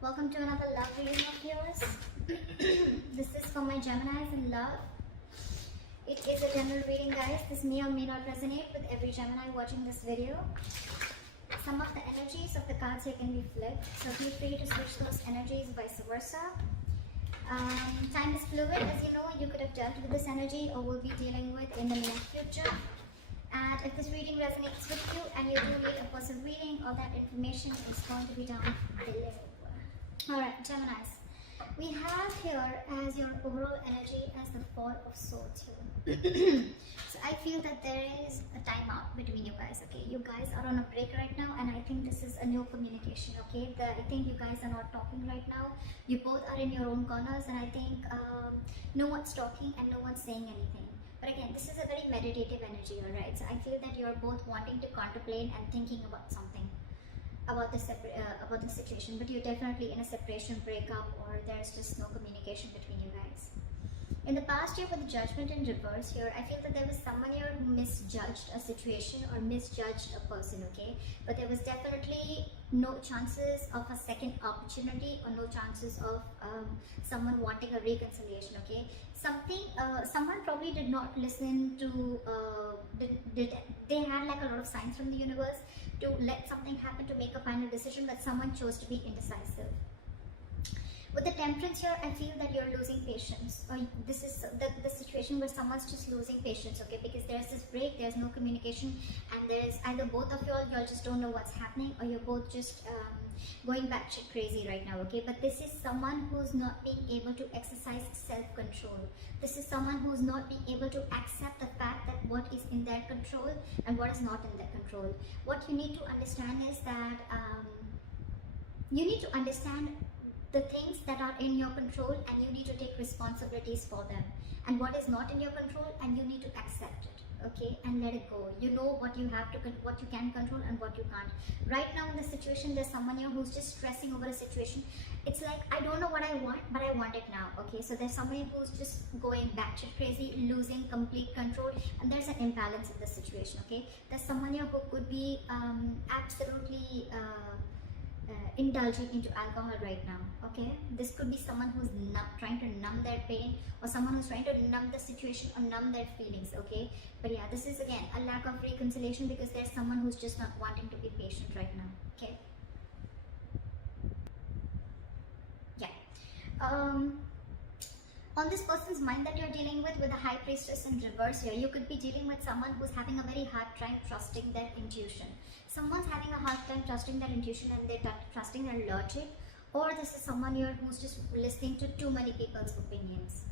Welcome to another love reading of yours. This is for my Geminis in love. It is a general reading, guys. This may or may not resonate with every Gemini watching this video. Some of the energies of the cards here can be flipped, so feel free to switch those energies, vice versa. Time is fluid, as you know. You could have dealt with this energy or will be dealing with in the near future. And if this reading resonates with you and you do need a personal reading, all that information is going to be down below. Alright, Geminis. We have here as your overall energy as the Four of Swords here. So I feel that there is a timeout between you guys, okay? You guys are on a break right now, and I think this is a new communication, okay? I think you guys are not talking right now. You both are in your own corners, and I think no one's talking and no one's saying anything. But again, this is a very meditative energy, alright? So I feel that you're both wanting to contemplate and thinking about something, about the situation, but you're definitely in a separation, breakup, or there's just no communication between you guys. In the past year with the Judgment in reverse here, I feel that there was someone here who misjudged a situation or misjudged a person, okay? But there was definitely no chances of a second opportunity or no chances of someone wanting a reconciliation, okay? Someone probably did not listen to, they had like a lot of signs from the universe to let something happen, to make a final decision, but someone chose to be indecisive. With the Temperance here, I feel that you're losing patience, or this is the situation where someone's just losing patience, okay? Because there's this break, there's no communication, and there's either both of y'all just don't know what's happening, or you're both just going batshit crazy right now, okay? But this is someone who's not being able to exercise self-control. This is someone who's not being able to accept the fact that what is in their control and what is not in their control. What you need to understand is that you need to understand the things that are in your control, and you need to take responsibilities for them, and what is not in your control, and you need to accept it, okay, and let it go. You know what you have to, what you can control and what you can't. Right now in the situation, there's someone here who's just stressing over a situation. It's like, I don't know what I want, but I want it now, okay? So there's someone who's just going batshit crazy, losing complete control, and there's an imbalance in the situation, okay? There's someone here who could be absolutely indulging into alcohol right now, okay? This could be someone who's trying to numb their pain, or someone who's trying to numb the situation or numb their feelings, okay? But yeah, this is again a lack of reconciliation, because there's someone who's just not wanting to be patient right now, okay? Yeah. On this person's mind that you're dealing with the High Priestess in reverse here, you could be dealing with someone who's having a very hard time trusting their intuition. Someone's having a hard time trusting their intuition, and they're trusting their logic, or this is someone here who's just listening to too many people's opinions.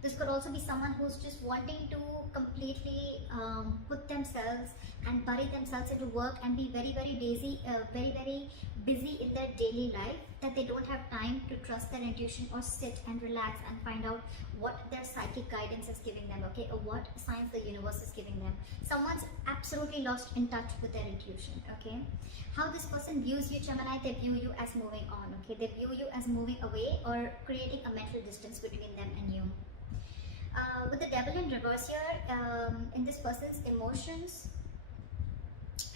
This could also be someone who's just wanting to completely put themselves and bury themselves into work and be very busy in their daily life, that they don't have time to trust their intuition or sit and relax and find out what their psychic guidance is giving them, okay, or what signs the universe is giving them. Someone's absolutely lost in touch with their intuition, okay? How this person views you, Gemini, they view you as moving on, okay? They view you as moving away or creating a mental distance between them and you. With the Devil in reverse here, in this person's emotions,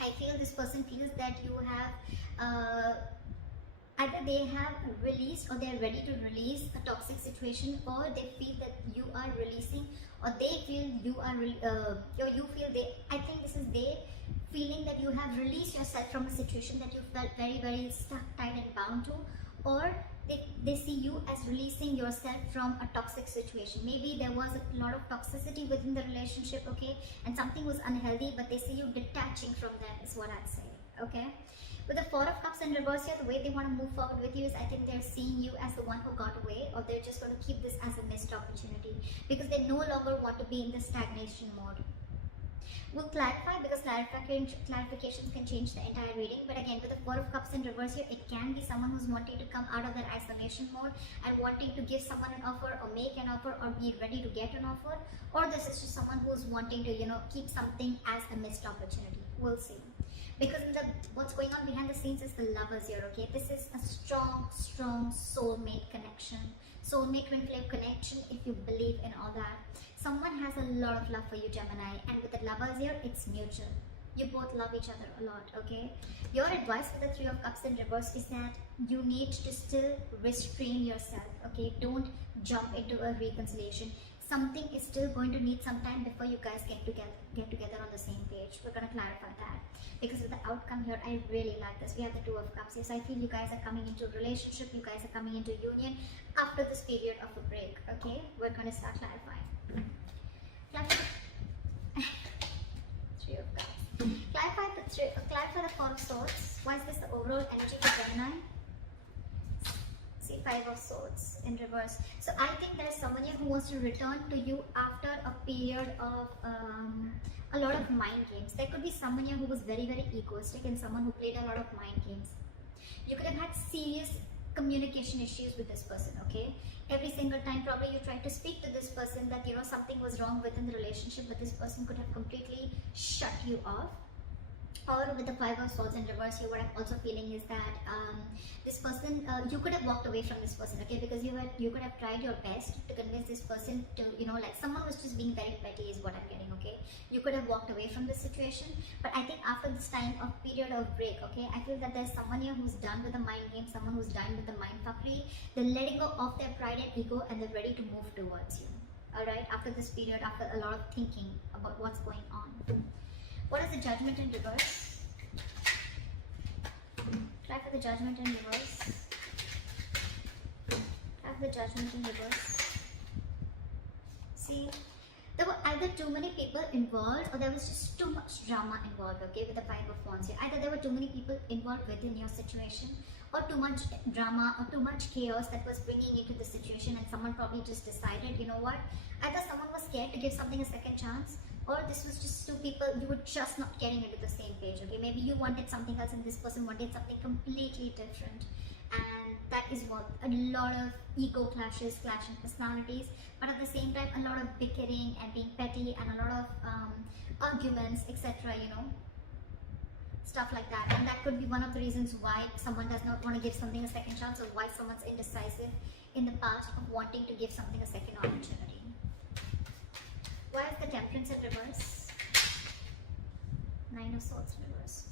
I feel this person feels that you have either they have released, or they're ready to release a toxic situation, or they feel that you are releasing, or they feel you are I think this is they feeling that you have released yourself from a situation that you felt very stuck, tied and bound to, or they see you as releasing yourself from a toxic situation. Maybe there was a lot of toxicity within the relationship, okay, and something was unhealthy, but they see you detaching from them, is what I'd say, okay? With the Four of Cups in reverse here, the way they want to move forward with you is, I think they're seeing you as the one who got away, or they're just going to keep this as a missed opportunity, because they no longer want to be in the stagnation mode. We'll clarify, because clarifications can change the entire reading. But again, with the Four of Cups in reverse here, it can be someone who's wanting to come out of their isolation mode and wanting to give someone an offer, or make an offer, or be ready to get an offer, or this is just someone who's wanting to, keep something as a missed opportunity. We'll see. Because what's going on behind the scenes is the Lovers here, okay? This is a strong soulmate connection, soulmate twin flame connection, if you believe in all that. Someone has a lot of love for you, Gemini, and with the Lovers here, it's mutual. You both love each other a lot, okay? Your advice for the Three of Cups in reverse is that you need to still restrain yourself, okay? Don't jump into a reconciliation. Something is still going to need some time before you guys get together on the same page. We're going to clarify that, because of the outcome here, I really like this. We have the Two of Cups. Yes, I feel you guys are coming into a relationship, you guys are coming into union after this period of a break, okay? We're going to start clarifying. Three of Cups. Clarify the Four of Swords. Why is this the overall energy for Gemini? See, Five of Swords in reverse. So I think there's someone here who wants to return to you after a period of a lot of mind games. There could be someone here who was very, very egoistic and someone who played a lot of mind games. You could have had serious communication issues with this person, okay? Every single time probably you tried to speak to this person that, you know, something was wrong within the relationship, but this person could have completely shut you off. Or with the Five of Swords in reverse here, what I'm also feeling is that this person, you could have walked away from this person, okay? Because you could have tried your best to convince this person to, you know, like someone was just being very petty is what I'm getting, okay? You could have walked away from this situation, but I think after this time of period of break, okay, I feel that there's someone here who's done with the mind game, someone who's done with the mind fuckery. They're letting go of their pride and ego and they're ready to move towards you, alright? After this period, after a lot of thinking about what's going on. What is the Judgment in reverse? Try for the Judgment in reverse. Try for the Judgment in reverse. See, there were either too many people involved or there was just too much drama involved, okay, with the Five of Wands here. Either there were too many people involved within your situation, or too much drama or too much chaos that was bringing you to the situation, and someone probably just decided, you know what, either someone was scared to give something a second chance, or this was just two people, you were just not getting into the same page, okay? Maybe you wanted something else and this person wanted something completely different, and that is what a lot of ego clashes, clashing personalities, but at the same time a lot of bickering and being petty and a lot of arguments, etc., you know, stuff like that. And that could be one of the reasons why someone does not want to give something a second chance, or why someone's indecisive in the past of wanting to give something a second opportunity. Why is the Temperance in reverse? Nine of Swords in reverse.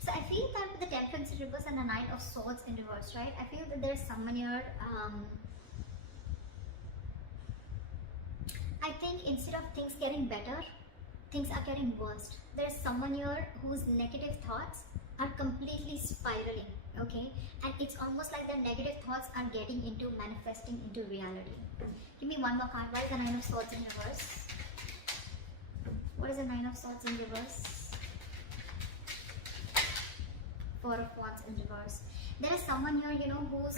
So I feel that with the Temperance in reverse and the Nine of Swords in reverse, right? I feel that there's someone here, I think instead of things getting better, things are getting worse. There's someone here whose negative thoughts are completely spiraling, okay? And it's almost like their negative thoughts are getting into manifesting into reality. Give me one more card. Why is the Nine of Swords in reverse? What is the Nine of Swords in reverse? Four of Wands in reverse. There is someone here, you know, who's,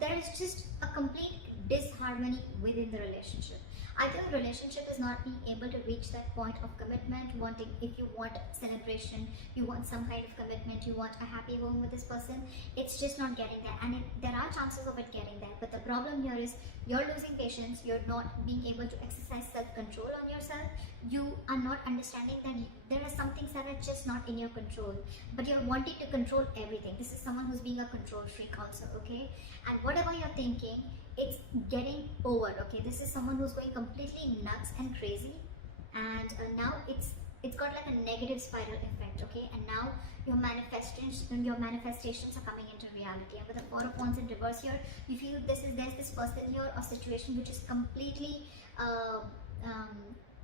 there is just a complete disharmony within the relationship. Either the relationship is not being able to reach that point of commitment, wanting, if you want celebration, you want some kind of commitment, you want a happy home with this person, it's just not getting there. And there are chances of it getting there, but the problem here is you're losing patience, you're not being able to exercise self-control on yourself, you are not understanding that there are some things that are just not in your control, but you're wanting to control everything. This is someone who's being a control freak also, okay? And whatever you're thinking, it's getting over, okay? This is someone who's going completely nuts and crazy, and now it's got like a negative spiral effect, okay? And now your manifestations are coming into reality. And with the Four of Wands in reverse here, you feel there's this person here or situation which is completely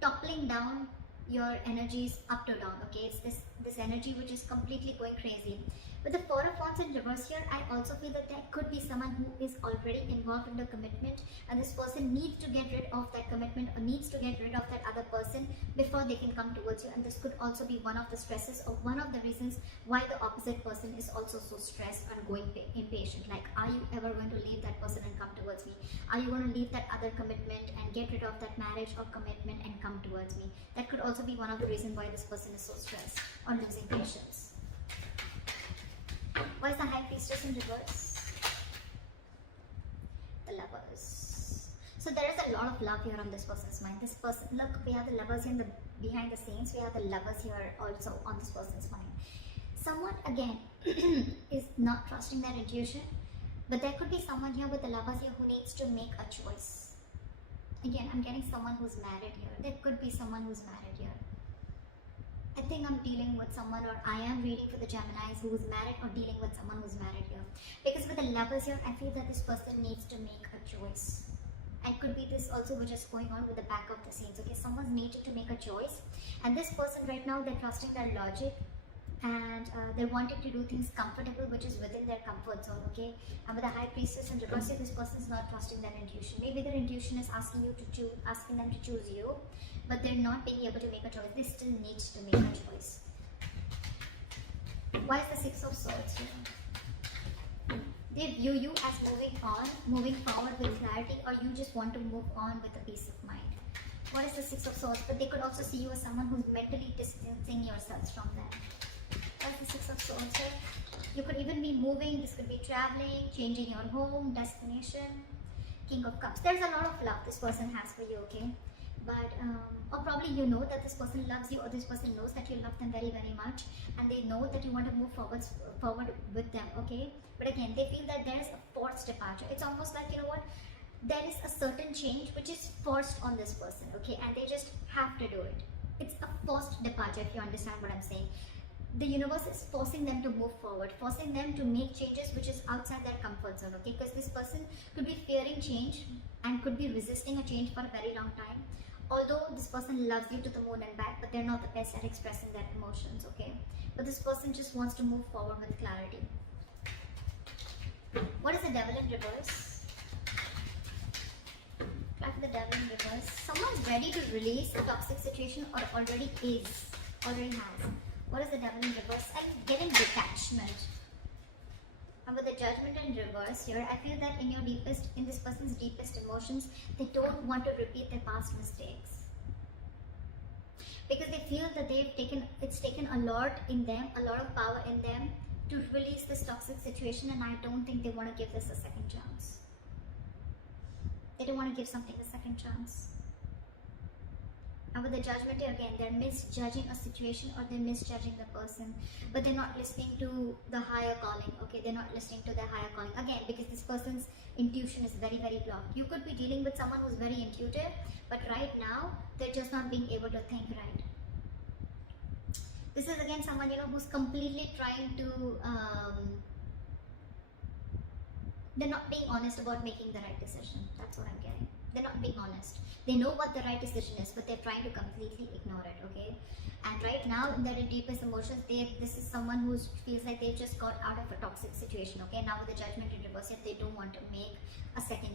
toppling down your energies up to down, okay? It's this energy which is completely going crazy. With the Four of Wands in reverse here, I also feel that there could be someone who is already involved in the commitment, and this person needs to get rid of that commitment or needs to get rid of that other person before they can come towards you. And this could also be one of the stresses or one of the reasons why the opposite person is also so stressed and going impatient. Like, are you ever going to leave that person and come towards me? Are you going to leave that other commitment and get rid of that marriage or commitment and come towards me? That could also be one of the reasons why this person is so stressed or losing patience. Why is the High Priestess in reverse? The Lovers. So there is a lot of love here on this person's mind. This person, look, we have the Lovers in the behind the scenes. We have the Lovers here also on this person's mind. Someone again is not trusting their intuition, but there could be someone here with the Lovers here who needs to make a choice. Again, I'm getting someone who's married here. There could be someone who's married here. I think I'm dealing with someone, or I am reading for the Geminis who is married, or dealing with someone who's married here. Because with the Lovers here, I feel that this person needs to make a choice. And could be this also which is going on with the back of the scenes. Okay, someone's needed to make a choice, and this person right now, they're trusting their logic, and they're wanting to do things comfortable, which is within their comfort zone. Okay, and with the High Priestess and reverse, this person is not trusting their intuition. Maybe their intuition is asking you to choose, asking them to choose you, but they're not being able to make a choice. They still need to make a choice. Why is the Six of Swords here? They view you as moving forward with clarity, or you just want to move on with a peace of mind. What is the Six of Swords? But they could also see you as someone who's mentally distancing yourselves from them. What is the Six of Swords here? You could even be moving. This could be traveling, changing your home, destination. King of Cups. There's a lot of love this person has for you, okay? But or probably you know that this person loves you, or this person knows that you love them very, very much, and they know that you want to move forward with them, okay? But again, they feel that there's a forced departure. It's almost like, you know what, there is a certain change which is forced on this person, okay, and they just have to do it. It's a forced departure, if you understand what I'm saying. The universe is forcing them to move forward, forcing them to make changes which is outside their comfort zone, okay? Because this person could be fearing change and could be resisting a change for a very long time. Although this person loves you to the moon and back, but they're not the best at expressing their emotions, okay? But this person just wants to move forward with clarity. What is the Devil in reverse? Try for the Devil in reverse. Someone's ready to release a toxic situation, or already has. What is the Devil in reverse? And getting detachment. And with the Judgment in reverse here, I feel that in this person's deepest emotions, they don't want to repeat their past mistakes. Because they feel that it's taken a lot in them, a lot of power in them to release this toxic situation, and I don't think they want to give this a second chance. They don't want to give something a second chance. And with the Judgment here, again, they're misjudging a situation, or they're misjudging the person, but they're not listening to the higher calling, okay? They're not listening to their higher calling, again, because this person's intuition is very, very blocked. You could be dealing with someone who's very intuitive, but right now, they're just not being able to think right. This is again someone, you know, who's completely trying to, they're not being honest about making the right decision. That's what I'm getting. They're not being honest. They know what the right decision is, but they're trying to completely ignore it, okay? And right now, in their deepest emotions, this is someone who feels like they've just got out of a toxic situation, okay? Now with the Judgment in reverse, they don't want to make a second,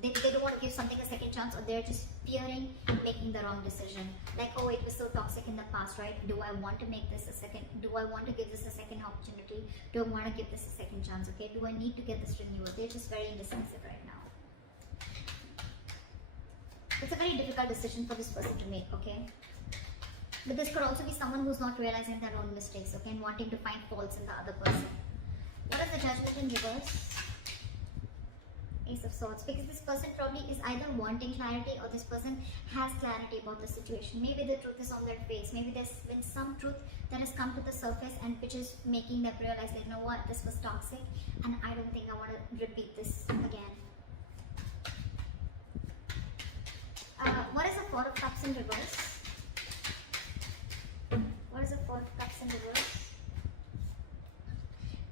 they don't want to give something a second chance, or they're just fearing making the wrong decision. Like, oh, it was so toxic in the past, right? Do I want to make this a second, do I want to give this a second opportunity? Do I want to give this a second chance, okay? Do I need to get this renewal? They're just very indecisive right now. It's a very difficult decision for this person to make, okay? But this could also be someone who's not realizing their own mistakes, okay, and wanting to find faults in the other person. What is the Judgment in reverse? Ace of Swords. Because this person probably is either wanting clarity, or this person has clarity about the situation. Maybe the truth is on their face. Maybe there's been some truth that has come to the surface, and which is making them realize that, you know what, this was toxic, and I don't think I want to repeat this again. What is the Four of Cups in reverse? What is the Four of Cups in reverse?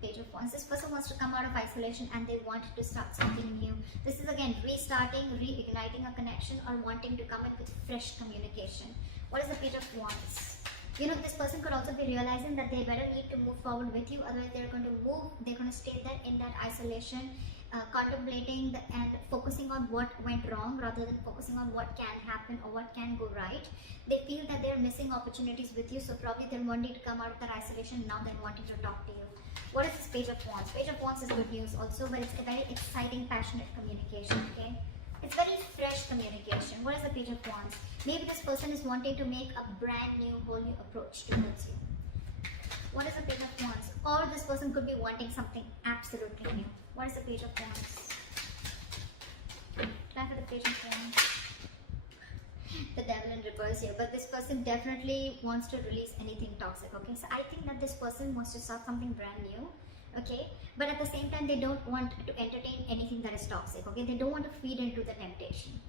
Page of Wands. This person wants to come out of isolation, and they want to start something new. This is again restarting, reigniting a connection, or wanting to come in with fresh communication. What is the Page of Wands? You know, this person could also be realizing that they better need to move forward with you, otherwise they're going to stay there in that isolation, contemplating and focusing on what went wrong rather than focusing on what can happen or what can go right. They feel that they're missing opportunities with you, so probably they're wanting to come out of that isolation. Now they're wanting to talk to you. What is this Page of Wands? Page of Wands is good news also, but it's a very exciting, passionate communication, okay? It's very fresh communication. What is the Page of Wands? Maybe this person is wanting to make a brand new, whole new approach towards you. What is the Page of Wands? Or this person could be wanting something absolutely new. What is the Page of Wands? Try for the Page of Wands. The Devil in reverse here. But this person definitely wants to release anything toxic, okay? So I think that this person wants to start something brand new, okay? But at the same time, they don't want to entertain anything that is toxic, okay? They don't want to feed into the temptation.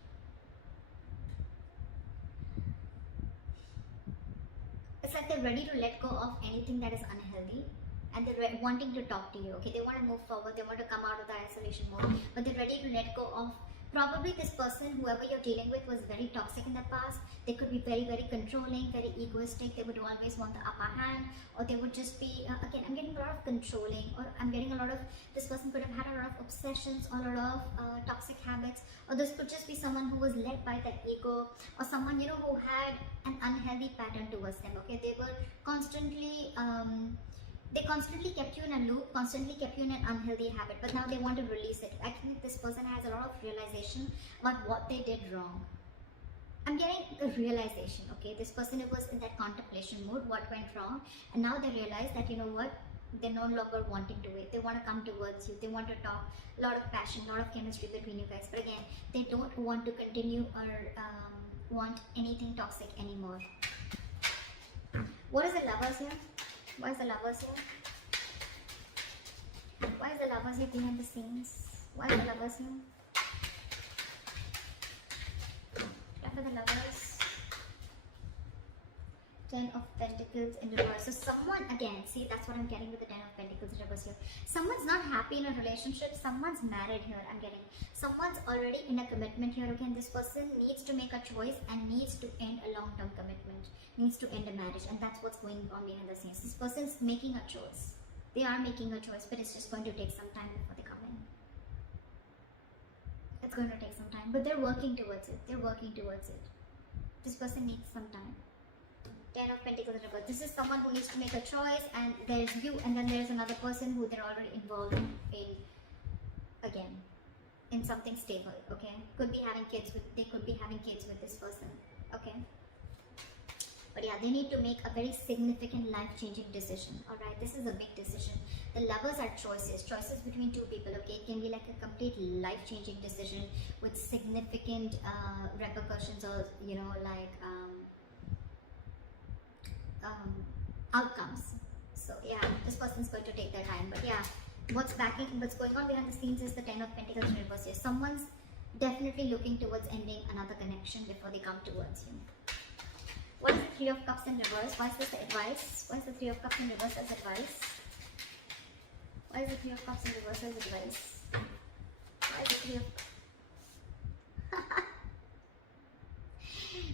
It's like they're ready to let go of anything that is unhealthy, and they're wanting to talk to you. Okay, they want to move forward, they want to come out of the isolation mode, but they're ready to let go of. Probably this person, whoever you're dealing with, was very toxic in the past. They could be very, very controlling, very egoistic. They would always want the upper hand, or they would just be, again, I'm getting a lot of controlling, or I'm getting a lot of, this person could have had a lot of obsessions, or a lot of toxic habits, or this could just be someone who was led by that ego, or someone, you know, who had an unhealthy pattern towards them. Okay, they were constantly, they constantly kept you in a loop, constantly kept you in an unhealthy habit, but now they want to release it. I think this person has a lot of realization about what they did wrong. I'm getting the realization, okay? This person was in that contemplation mode, what went wrong, and now they realize that, you know what, they're no longer wanting to wait. They want to come towards you. They want to talk, a lot of passion, a lot of chemistry between you guys. But again, they don't want to continue or want anything toxic anymore. What is the lovers here? Why is the lovers here? Why is the lovers here behind the scenes? Why is the lovers here? After the lovers, 10 of Pentacles in reverse. So someone, again, see, that's what I'm getting with the 10 of Pentacles in reverse here. Someone's not happy in a relationship. Someone's married here, I'm getting. Someone's already in a commitment here. Again, this person needs to make a choice and needs to end a long-term commitment. Needs to end a marriage, and that's what's going on behind the scenes. This person's making a choice. They are making a choice, but it's just going to take some time before they come in. It's going to take some time, but they're working towards it. They're working towards it. This person needs some time. 10 of Pentacles in reverse. This is someone who needs to make a choice, and there's you, and then there's another person who they're already involved in, again, in something stable. Okay, could be having kids with. They could be having kids with this person. Okay. But yeah, they need to make a very significant life-changing decision. Alright, this is a big decision. The lovers are choices. Choices between two people, okay? It can be like a complete life-changing decision with significant repercussions, or, you know, like outcomes. So yeah, this person's going to take their time. But yeah, what's going on behind the scenes is the 10 of Pentacles in reverse here. Someone's definitely looking towards ending another connection before they come towards you. What is the 3 of Cups in reverse? Why is this the advice? Why is the 3 of Cups in reverse as advice? Why is the 3 of Cups in reverse as advice? Why is the 3 of...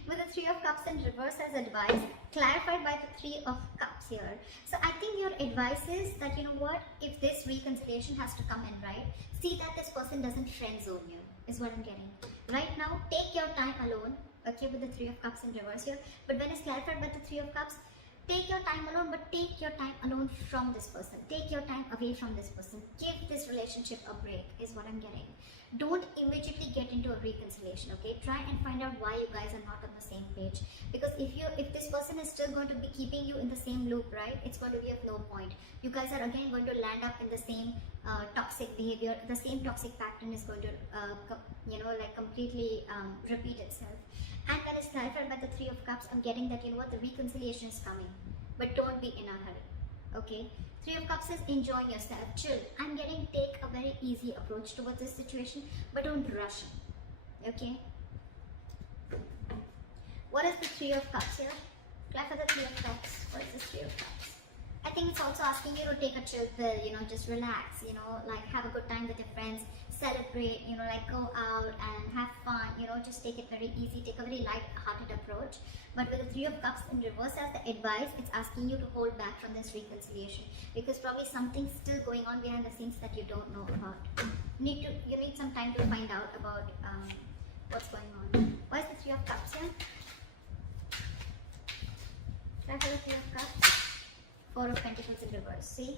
With the 3 of Cups in reverse as advice, clarified by the 3 of Cups here. So I think your advice is that, you know what, if this reconciliation has to come in, right, see that this person doesn't friend zone you, is what I'm getting. Right now, take your time alone. Okay, with the 3 of Cups in reverse here, but when it's clarified by the 3 of Cups, take your time alone, but take your time alone from this person. Take your time away from this person. Give this relationship a break, is what I'm getting. Don't immediately get into a reconciliation, okay? Try and find out why you guys are not on the same page. Because if this person is still going to be keeping you in the same loop, right, it's going to be of no point. You guys are again going to land up in the same toxic behavior. The same toxic pattern is going to, you know, like completely repeat itself. And when it's clarified by the 3 of Cups, I'm getting that, you know what, the reconciliation is coming. But don't be in a hurry, okay? 3 of Cups is enjoying yourself, chill. I'm getting take a very easy approach towards this situation, but don't rush it, okay? What is the 3 of Cups here? Clarify the 3 of Cups. What is the 3 of Cups? I think it's also asking you to take a chill pill, you know, just relax, you know, like have a good time with your friends, celebrate, you know, like go out and have fun, you know, just take it very easy, take a very light-hearted approach. But with the 3 of Cups in reverse as the advice, it's asking you to hold back from this reconciliation, because probably something's still going on behind the scenes that you don't know about. You need some time to find out about what's going on. Why is the 3 of Cups here? Try for the 3 of Cups. 4 of Pentacles in reverse. See,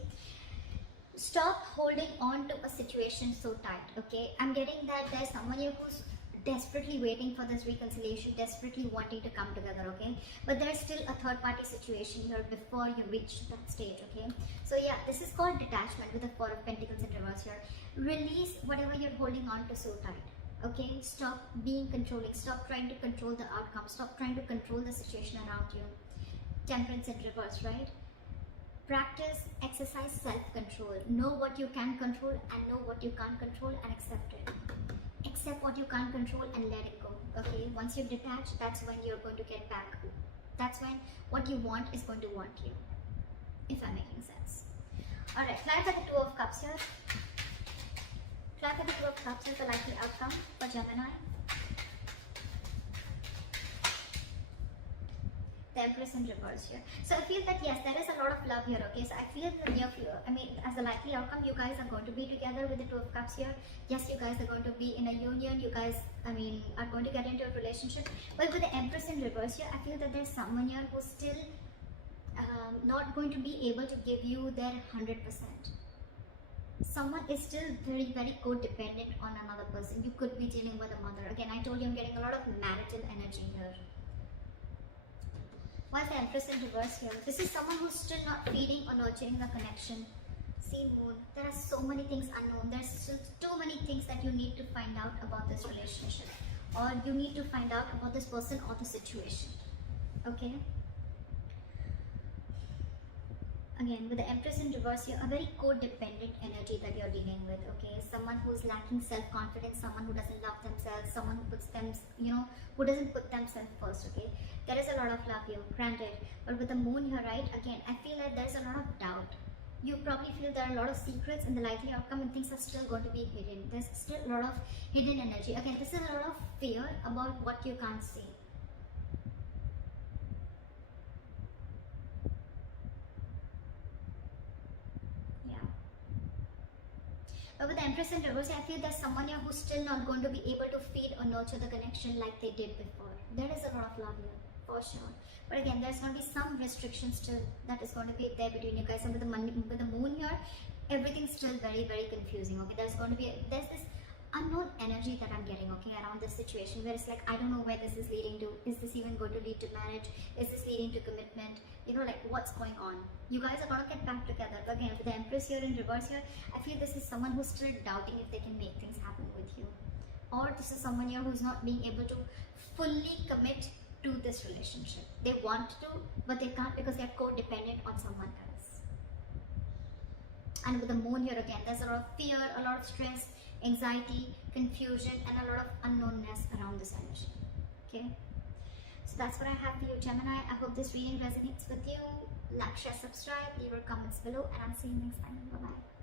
stop holding on to a situation so tight. Okay, I'm getting that there's someone here who's desperately waiting for this reconciliation, desperately wanting to come together. Okay, but there's still a third party situation here before you reach that stage. Okay, so yeah, this is called detachment with the 4 of Pentacles in reverse here. Release whatever you're holding on to so tight. Okay, stop being controlling, stop trying to control the outcome, stop trying to control the situation around you. Temperance in reverse, right? Practice, exercise self-control. Know what you can control and know what you can't control and accept it. Accept what you can't control and let it go. Okay, once you've detached, that's when you're going to get back. That's when what you want is going to want you, if I'm making sense. Alright, clarify the Two of Cups here. Clarify the Two of Cups here, the likely outcome for Gemini. The Empress in reverse here. So I feel that yes, there is a lot of love here, okay? So I feel in the near future, as a likely outcome, you guys are going to be together with the Two of Cups here. Yes, you guys are going to be in a union. You guys, are going to get into a relationship. But with the Empress in reverse here, I feel that there's someone here who's still not going to be able to give you their 100%. Someone is still very, very codependent on another person. You could be dealing with a mother. Again, I told you I'm getting a lot of marital energy here. Why is the Empress in reverse here? This is someone who's still not feeding or nurturing the connection. See, Moon, there are so many things unknown. There's still too many things that you need to find out about this relationship, or you need to find out about this person or the situation. Okay? Again, with the Empress in reverse here, a very codependent energy that you're dealing with, okay? Someone who's lacking self-confidence, someone who doesn't love themselves, someone who puts them, who doesn't put themselves first, okay? There is a lot of love here, granted. But with the Moon here, right, again, I feel like there's a lot of doubt. You probably feel there are a lot of secrets in the likely outcome and things are still going to be hidden. There's still a lot of hidden energy. Again, this is a lot of fear about what you can't see. But with the Empress in reverse, I feel there's someone here who's still not going to be able to feed or nurture the connection like they did before. There is a lot of love here, for sure. But again, there's going to be some restrictions still that is going to be there between you guys. And with the Moon here, everything's still very, very confusing. Okay, there's this unknown energy that I'm getting, okay, around this situation, where it's like, I don't know where this is leading to. Is this even going to lead to marriage? Is this leading to commitment? Like, what's going on? You guys are going to get back together. But again, with the Empress here in reverse here, I feel this is someone who's still doubting if they can make things happen with you. Or this is someone here who's not being able to fully commit to this relationship. They want to, but they can't because they're codependent on someone else. And with the Moon here again, there's a lot of fear, a lot of stress, anxiety, confusion, and a lot of unknownness around this energy. Okay? So that's what I have for you, Gemini. I hope this reading resonates with you. Like, share, subscribe, leave your comments below, and I'll see you next time. Bye-bye.